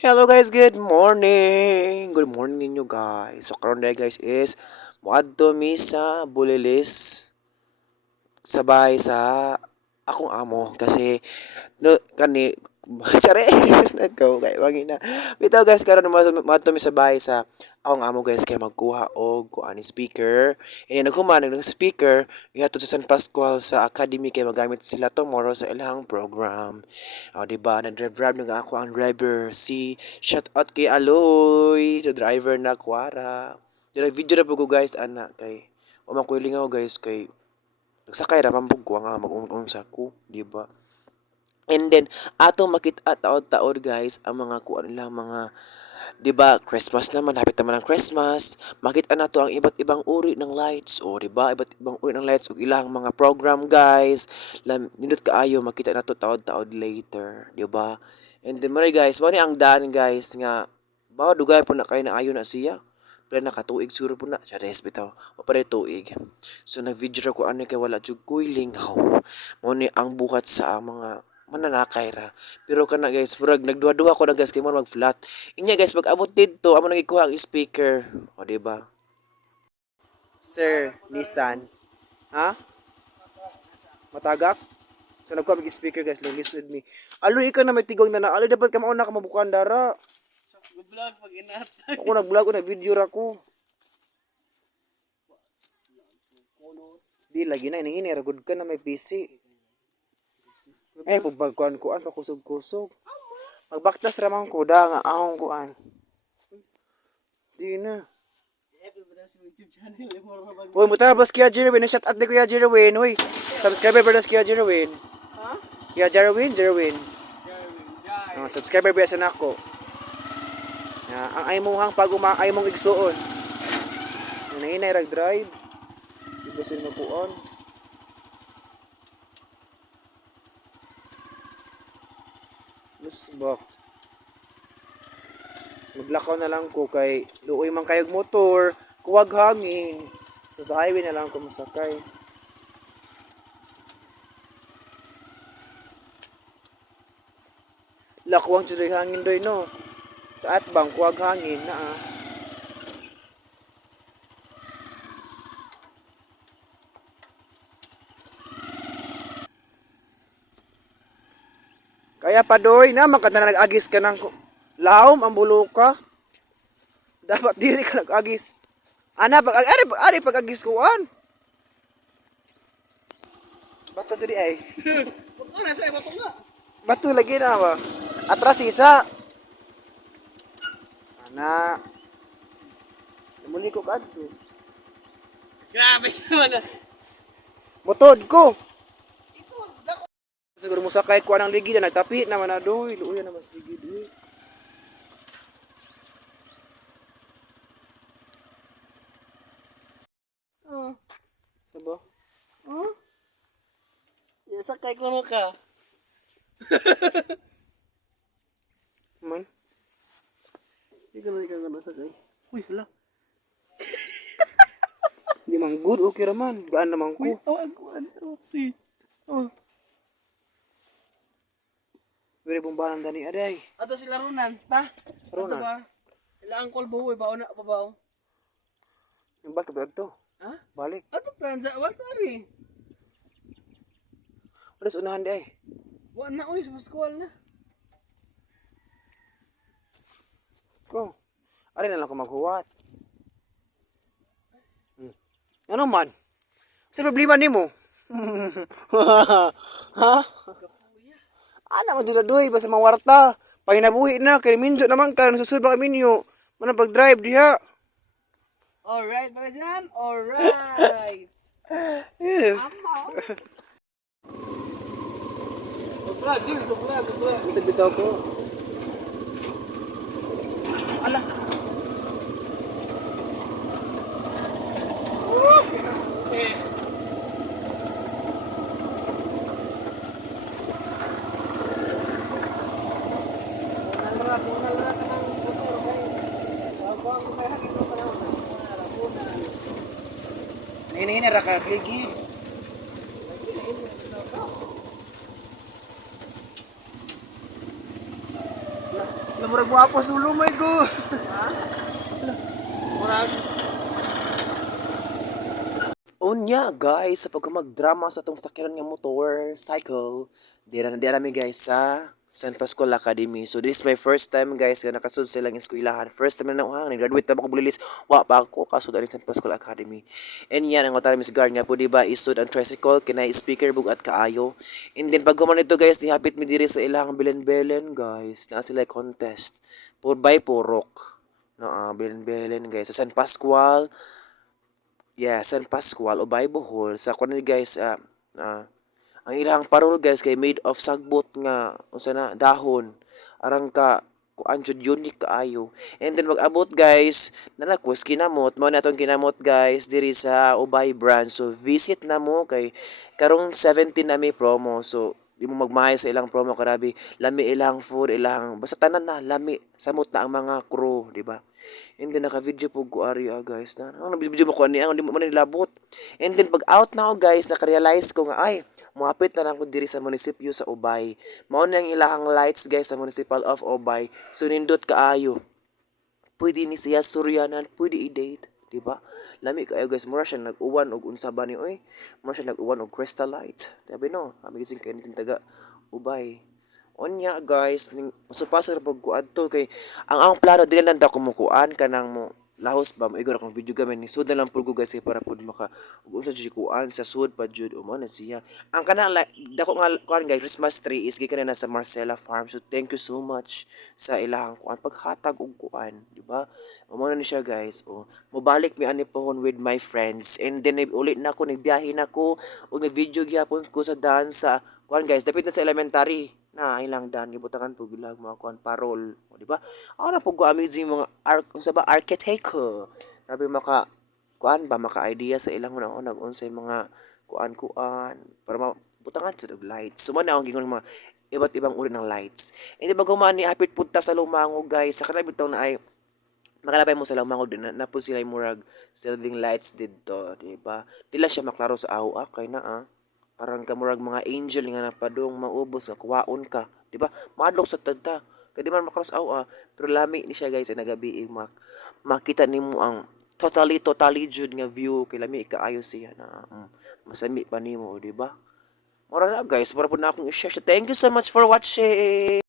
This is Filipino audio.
Hello guys, good morning. Good morning ninyo guys. So karon day guys is moadto mi sa Bulilis sa bahay sa akong amo kasi no kani Tsare, nagkaw kay wagi na. Bitaw guys karon moadto mi sa bahay sa akong amo guys kay magkuha og kuan ni speaker. And naghuman ng speaker ihatod sa San Pascual sa academy kay magamit sila tomorrow sa ilang program. O di ba nag-drive nga ako ang driver si shout out kay Aloy, the driver na Kuwara. Dili video na po ko guys ana kay wa man ko ilingaw guys kay nagsakay ra man pug ko nga mag-unsa ko, di ba? And then ato makita taod-taod guys ang mga kuan nila mga 'di ba Christmas naman hapit naman ang Christmas makita nato ang iba't ibang uri ng lights o 'di ba iba't ibang uri ng lights ug ilang mga program guys nindot kaayo makita nato taod-taod later 'di ba. And then mari guys mo ni ang daan guys nga bawa dugay po na kay na ayo na siya pero nakatuig siguro po na siya res bitaw o pa tuig. So nag-video ra ko ani kay wala jud koy lingaw mo ni ang buhat sa mga mananakay ra. Pero kana guys, murag nagduha-duha ko na guys kay mo mag-flat. Inya guys, pag abot dito, amo nang ikuha ang speaker. O di ba? Sir, Nissan. Ha? Matagak? So nagkuha mig speaker guys, listen with me. Alo ikaw na may tigong na na. Alo dapat ka mauna ka mabukan dara. Vlog pag inat. Ako nag-vlog ko na video ra ko. Di lagi na ini ra good ka na may PC. Pagbagkuan kuan pa kusog-kusog. Magbaktas ramang kuda nga ahong kuan. Di na. YouTube channel mo Uy, muta bas Kuya Jerwin, shout out ni Kuya Jerwin, uy. Subscriber ba Kuya Jerwin? Ha? Kuya Jerwin. Jarwin. Subscriber ba sa nako? Ang aymuhang pag ay mong igsuon. Nainay rag drive. Iba sila mapuon. Ba? Maglakaw na lang ko kay luoy man kayog motor, kuwag hangin. So sa highway na lang ko masakay. Lakwang tuloy hangin doy no. Sa atbang kuwag hangin na Kaya pa doy na makata na nag-agis ka ng lahom ang buluka. Dapat diri ka nag-agis. Ana ari pag-agis kuan. Bato diri ay. Ano na sa bato nga? Bato lagi na ba? Atras isa. Ana. Namuli ko kadto. Grabe naman. Motod ko. Siguro mo sakay kuan ang ligid na nagtapi naman na doy. Luoy na mas ligid eh. Oh. Diba? Oh? Ya sakay ko ka. Man. Ikaw na sakay. Uy, hala. Di man good okay raman. Gaan naman ko. Uy, ano? Si. Oh. Pero bumbahan dani aday. Ato sila Ronan, ta? Ronan? Ato ba? Ila angkol buhoy ba na pa ba? Yung bakit ba to? Ha? Balik. Ato tanza wa tari. Wala sa unahan di ay. Wa na oy sa school na. Ko. Ari na lang ko maghuwat. Ano man? Sa problema nimo? Ha? Ana mo dira doy basta mawarta. Panginabuhi na kay minjo naman ka nasusunod ba kaminyo. Mana pag-drive diha. Alright, para dyan. Alright. Amaw. Dubra. Bisag bitaw ko. Ala. Punal ra ka ng motor kay. Wag ko kay hagit ko pa na. Hini ra ka kligi. Namurag mo pasulo may go. Murag Unya guys, sa pagkamagdrama sa tong sakyanan nga motor, cycle, dira mi guys sa San Pascual Academy. So this is my first time guys nga nakasud sa ilang eskwelahan. First time na nauhang, graduate na ako bulilis. Wa pa ako kasud ani San Pascual Academy. And yan ang utara Miss Garnia po diba isud ang tricycle kinay speaker bugat kaayo. And then pag guman nito guys, nihapit mi diri sa ilang belen-belen guys. Na sila contest. By Purok. No, belen-belen guys sa San Pascual. Yeah, San Pascual o Bible Hall sa kuno guys ang ilang parol guys kay made of sagbot nga unsa na dahon arang ka kuan jud unique kaayo. And then mag-abot guys nalakwas kinamot mao na atong kinamot guys diri sa Ubay branch. So visit na mo kay karong 17 na may promo. So di mo magmahay sa ilang promo karabi lami ilang food ilang basta tanan na lami samot na ang mga crew di ba. And then naka-video po ko area guys na ang video mo ko ani ang di mo man nilabot. And then pag out na ako guys naka-realize ko nga ay muapit na lang ko diri sa munisipyo sa Ubay. Mao na ang ilahang lights guys sa Municipal of Ubay. So nindot kaayo. Pwede ni siya suryanan, pwede i-date, di ba? Lami kayo guys, mura siya nag-uwan og unsa ba ni oy? Mura siya nag-uwan og crystal light. Sabi no, kami gising kay nitin taga Ubay. Onya guys, masupasor pag kuadto kay ang plano dili lang daw kumukuan kanang mo lahos ba maigor akong video gamin ni sud na lang pud ko guys para pud maka ug unsa jud kuan sa sud pa jud o na siya ang kanang dako nga kuan guys Christmas tree is gikan na sa Marcela Farm. So thank you so much sa ilahang kuan paghatag og kuan di ba mo na ni siya guys o mobalik mi ani pohon with my friends. And then ulit na ako nagbiyahe na ko ug nag-video gyapon ko sa daan sa kuan guys dapit na sa elementary na ilang dan gibutangan po gilag mga kuan parol o di ba ako na po go amazing mga unsa ba architect grabe maka kuan ba maka idea sa ilang una unsay mga kuan para mabutangan sa og lights. So man na akong gingon mga iba't ibang uri ng lights. And di ba gumani hapit punta sa Lumango guys sa kanang bitaw na ay makalapay mo sa Lumango din na po sila murag silving lights didto di ba dila siya maklaro sa awa kay na arang ka murag mga angel nga napadong maubos ka kuwaon ka di ba madlok sa tagta kay di man makaros aw pero lami ni siya guys ay nagabi makita nimo ang totally jud nga view kay lami kaayo siya na masami pa nimo di ba mura na guys para po na akong i-share. So thank you so much for watching.